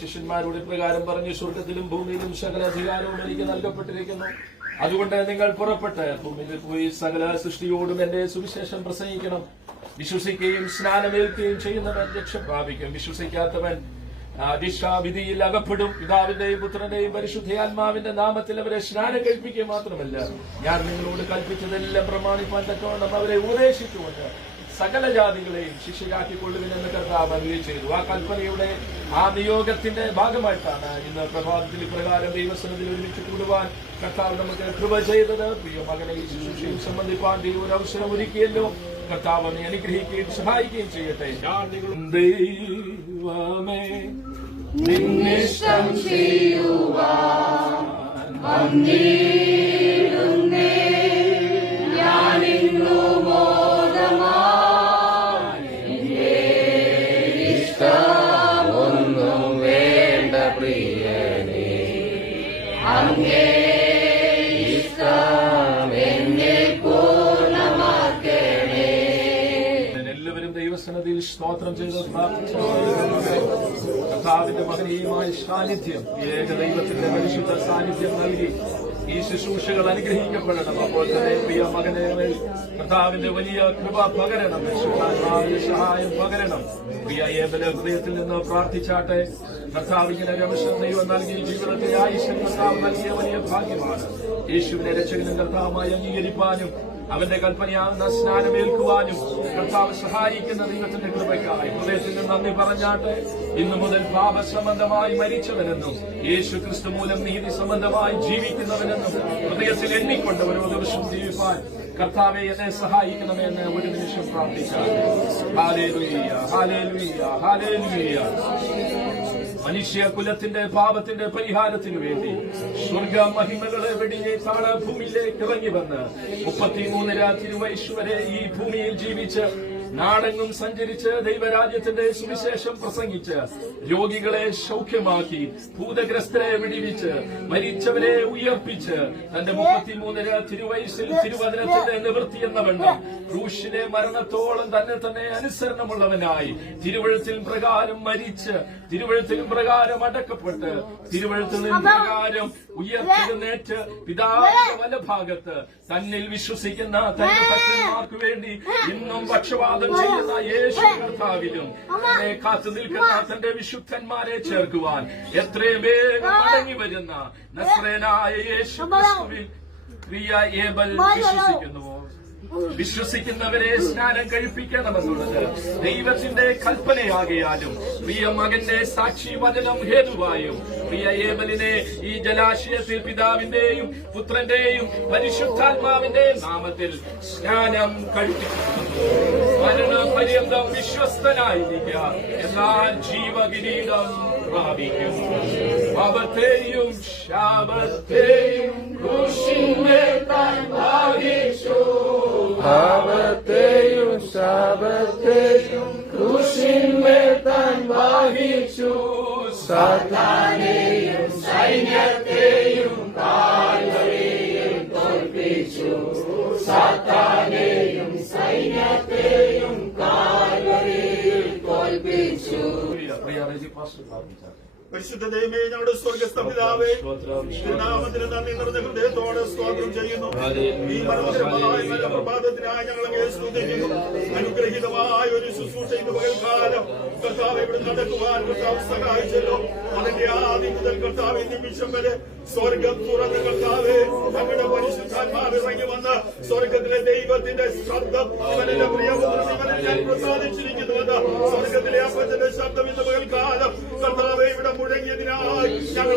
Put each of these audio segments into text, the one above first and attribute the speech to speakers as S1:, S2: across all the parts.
S1: ശിഷ്യന്മാരോട് പ്രകാരം പറഞ്ഞു സ്വർഗത്തിലും ഭൂമിയിലും സകല അധികാരവും എനിക്ക് നൽകപ്പെട്ടിരിക്കുന്നു. അതുകൊണ്ട് നിങ്ങൾ പുറപ്പെട്ട് ഭൂമിയിൽ പോയി സകല സൃഷ്ടിയോടും എന്റെ സുവിശേഷം പ്രസംഗിക്കണം. വിശ്വസിക്കുകയും സ്നാനമേൽക്കുകയും ചെയ്യുന്നവൻ രക്ഷ പ്രാപിക്കും വിശ്വസിക്കാത്തവൻ ആ, ശിക്ഷാവിധിയിൽ അകപ്പെടും. പിതാവിന്റെയും പുത്രന്റെയും പരിശുദ്ധയാത്മാവിന്റെ നാമത്തിൽ അവരെ സ്നാനം കഴിപ്പിക്കുക മാത്രമല്ല ഞാൻ നിങ്ങളോട് കൽപ്പിച്ചതെല്ലാം പ്രമാണിപ്പാൻ തക്കവണ്ണം അവരെ ഉപദേശിച്ചുകൊണ്ട് സകല ജാതികളെയും ശിഷ്യരാക്കിക്കൊള്ളുവിനെന്ന് കർത്താവ് അറിയുകയും ചെയ്തു. ആ കൽപ്പനയുടെ ആ നിയോഗത്തിന്റെ ഭാഗമായിട്ടാണ് ഇന്ന് പ്രഭാതത്തിൽ ഇപ്രകാരം ദൈവസനത്തിൽ ഒരുമിച്ച് കൂടുവാൻ കർത്താവ് നമുക്ക് കൃപ ചെയ്തത്. പ്രിയ മകനെ ഈ ശുശ്രൂഷയും സംബന്ധിപ്പാൻ ദൈവം ഒരു അവസരം ഒരുക്കിയല്ലോ. കർത്താവ് അവനെ അനുഗ്രഹിക്കുകയും സഹായിക്കുകയും ചെയ്യട്ടെ. ഞാൻ നിങ്ങളും ദൈവമേ നിന്നിഷ്ടം ചെയ്യുവാൻ ദൈവസന്നതിയിൽ സ്തോത്രം ചെയ്ത് കർത്താവിന്റെ മഹനീയമായ സാന്നിധ്യം ഏക ദൈവത്തിന്റെ പരിശുദ്ധ സാന്നിധ്യം നൽകി ഈ ശുശ്രൂഷകൾ അനുഗ്രഹിക്കപ്പെടണം. അപ്പോൾ തന്നെ പ്രിയ മകനെ കർത്താവിന്റെ വലിയ കൃപ പകരണം. സഹായം പകരണം. പ്രിയ ഏബല ഹൃദയത്തിൽ നിന്ന് പ്രാർത്ഥിച്ചാട്ടെ. കർത്താവ് ഇങ്ങനെ രമശം ദൈവം നൽകിയ ജീവിതത്തെ ആയുഷ്യം കർത്താവ് നൽകിയ വലിയ ഭാഗ്യമാണ്. യേശുവിനെ രക്ഷകനും കർത്താവുമായി അംഗീകരിപ്പാനും അവന്റെ കൽപ്പനയാകുന്ന സ്നാനമേൽക്കുവാനും കർത്താവ് സഹായിക്കുന്ന ദൈവത്തിന്റെ കൃപയ്ക്കായി. ഹൃദയത്തിന് നന്ദി പറഞ്ഞാട്ടെ ഇന്നു മുതൽ പാപസംബന്ധമായി മരിച്ചവനെന്നും യേശു ക്രിസ്തു മൂലം നീതി സംബന്ധമായി ജീവിക്കുന്നവനെന്നും ഹൃദയത്തിൽ എണ്ണിക്കൊണ്ട് ഓരോ ദിവസം ജീവിപ്പാൻ കർത്താവെ എന്നെ സഹായിക്കണമെന്ന് ഒരു നിമിഷം പ്രാർത്ഥിച്ചാൽ. ഹാലേലുയ്യ ഹാലേലുയ്യ ഹാലേലുയ്യ മനുഷ്യ കുലത്തിന്റെ പാപത്തിന്റെ പരിഹാരത്തിനു വേണ്ടി സ്വർഗ മഹിമകളെ താള ഭൂമിയിലേക്ക് ഇറങ്ങി വന്ന് മുപ്പത്തിമൂന്നര രാത്രി വരെ ഈ ഭൂമിയിൽ ജീവിച്ച് നാടെങ്ങും സഞ്ചരിച്ച് ദൈവരാജ്യത്തിന്റെ സുവിശേഷം പ്രസംഗിച്ച് രോഗികളെ സൗഖ്യമാക്കി ഭൂതഗ്രസ്തരെ വിടിവിച്ച് മരിച്ചവരെ ഉയർപ്പിച്ച് തന്റെ മുപ്പത്തിമൂന്നര തിരുവയസ്സിൽ തിരുവചനത്തിന്റെ നിവൃത്തി എന്ന വണ്ണം ക്രൂശിനെ മരണത്തോളം തന്നെ തന്നെ അനുസരണമുള്ളവനായി തിരുവഴുത്തിൽ പ്രകാരം മരിച്ച് തിരുവഴുത്തിൽ പ്രകാരം അടക്കപ്പെട്ട് തിരുവഴുത്തിൽ പ്രകാരം ഉയർത്തെഴുന്നേറ്റ് പിതാവിന്റെ വലഭാഗത്ത് തന്നിൽ വിശ്വസിക്കുന്ന തന്റെ ഭക്തന്മാർക്ക് വേണ്ടി ഇന്നും പക്ഷപാതം ചെയ്യുന്ന യേശു കർത്താവിലും തന്നെ കാത്തു നിൽക്കുന്ന തന്റെ വിശുദ്ധന്മാരെ ചേർക്കുവാൻ എത്രയും വേഗം മടങ്ങി വരുന്ന നസ്രേനായ യേശു ക്രിസ്തുവിൽ പ്രിയ ഏബൽ വിശ്വസിക്കുന്നുവോ? വിശ്വസിക്കുന്നവരെ സ്നാനം കഴിപ്പിക്കണമെന്നുള്ളത് ദൈവത്തിന്റെ കൽപ്പനയാകയാലും പ്രിയ മകന്റെ സാക്ഷി വചനം ഹേതുവായും പ്രിയ ഏബലിനെ ഈ ജലാശയത്തിൽ പിതാവിന്റെയും പുത്രന്റെയും പരിശുദ്ധാത്മാവിന്റെ നാമത്തിൽ സ്നാനം കഴിപ്പിക്കുന്നു മരണപര്യന്തം വിശ്വസ്തനായിരിക്കുക എന്നാൽ ജീവകിരീടം പ്രാപിക്കും പാപത്തെയും ശാപത്തെയും ക്രൂശിന്മേൽ താൻ ഭാഗിച്ചു.
S2: പാപത്തെയും ശാപത്തെയും
S1: ക്രൂശിന്മേൽ താൻ ഭാഗിച്ചു.
S2: സാത്താനെയും
S1: സൈന്യത്തെയും കാൽവരിയിൽ തോൽപ്പിച്ചു. സാത്താനെയും
S3: പരിശുദ്ധ ദൈവമേ ഞങ്ങളുടെ സ്വർഗസ്ഥ പിതാവേ നാമത്തിന് നന്ദി നിറഞ്ഞ ഹൃദയത്തോടെ സ്തോത്രം ചെയ്യുന്നു. ഈ മനോഹരമായ നല്ല പ്രഭാതത്തിനായി ഞങ്ങൾ അങ്ങയെ സ്തുതിക്കുന്നു. അനുഗ്രഹീതമായ ഒരു ശുശ്രൂഷ ഇന്ന് പകൽക്കാലം കർത്താവ് ഇവിടെ നടക്കുവാൻ കർത്താവ് സഹായിച്ചല്ലോ. അതിന്റെ ആദ്യം മുതൽ കർത്താവ് ഈ നിമിഷം വരെ സ്വർഗം തുറന്ന് കർത്താവ് ഞങ്ങളുടെ പരിശുദ്ധാത്മാവ് ഇറങ്ങി വന്ന് സ്വർഗത്തിലെ ദൈവത്തിന്റെ ശബ്ദം ഇവനെ ഞാൻ പ്രസാദിച്ചിരിക്കുന്നുവെന്ന് സ്വർഗത്തിലെ അപ്പച്ചന്റെ ശബ്ദം ഇന്ന് പകൽക്കാലം കർത്താവെ ഇവിടെ മുഴങ്ങിയതിനായി ഞങ്ങൾ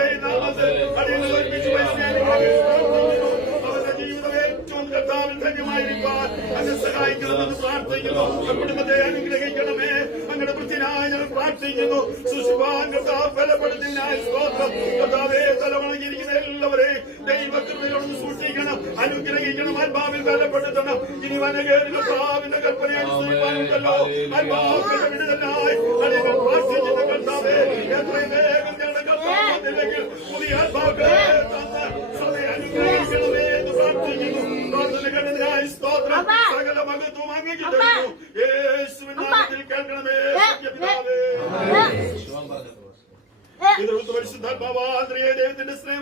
S3: പ്രാർത്ഥിക്കുന്നു. കുടുംബത്തെ അനുഗ്രഹിക്കണമേ. അങ്ങനെ വൃത്തിനായി ഞങ്ങൾ പ്രാർത്ഥിക്കുന്നു. ബലപ്പെടുത്തിനായി സ്തോത്രം. കർത്താവേ തലവണങ്ങിയിരിക്കുന്ന എല്ലാവരെയും ദൈവകൃപയോട് സൂക്ഷിക്കണം. അനുഗ്രഹിക്കണം. ആത്മാവിൽ ബലപ്പെടുത്തണം. ഇനി വനകേറി കർത്താവിന്റെ കൽപ്പന അനുസരിക്കാനുണ്ടല്ലോ ആത്മാവിന്റെ വിടുതലായി അടികൾ പ്രാർത്ഥിക്കുന്ന കർത്താവേ എത്രയും വേഗം ഞങ്ങളുടെ കർത്താവ് വന്നില്ലെങ്കിൽ പുതിയ ആത്മാക്കളെ സകല മഹത്വം അങ്ങേക്ക് തരുന്നു യേശുവിൻ നാമത്തിൽ കേൾക്കണമേ സത്യപിതാവേ ദൈവത്തിന്റെ സ്നേഹം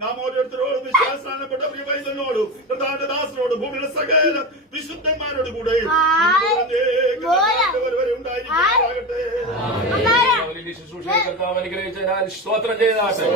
S3: നാം ഓരോരുത്തരോടും വിശ്വാസാനപ്പെട്ട പ്രിയ പൈതലിനോടും പ്രധാന ദാസനോടും ഭൂമിയിലെ സകല വിശുദ്ധന്മാരോട് കൂടെ വരെ ഉണ്ടായിരിക്കട്ടെ
S1: ശുശ്രൂഷ കർത്താവ് അനുഗ്രഹിച്ചതിനാൽ സ്തോത്രം ചെയ്താട്ടെ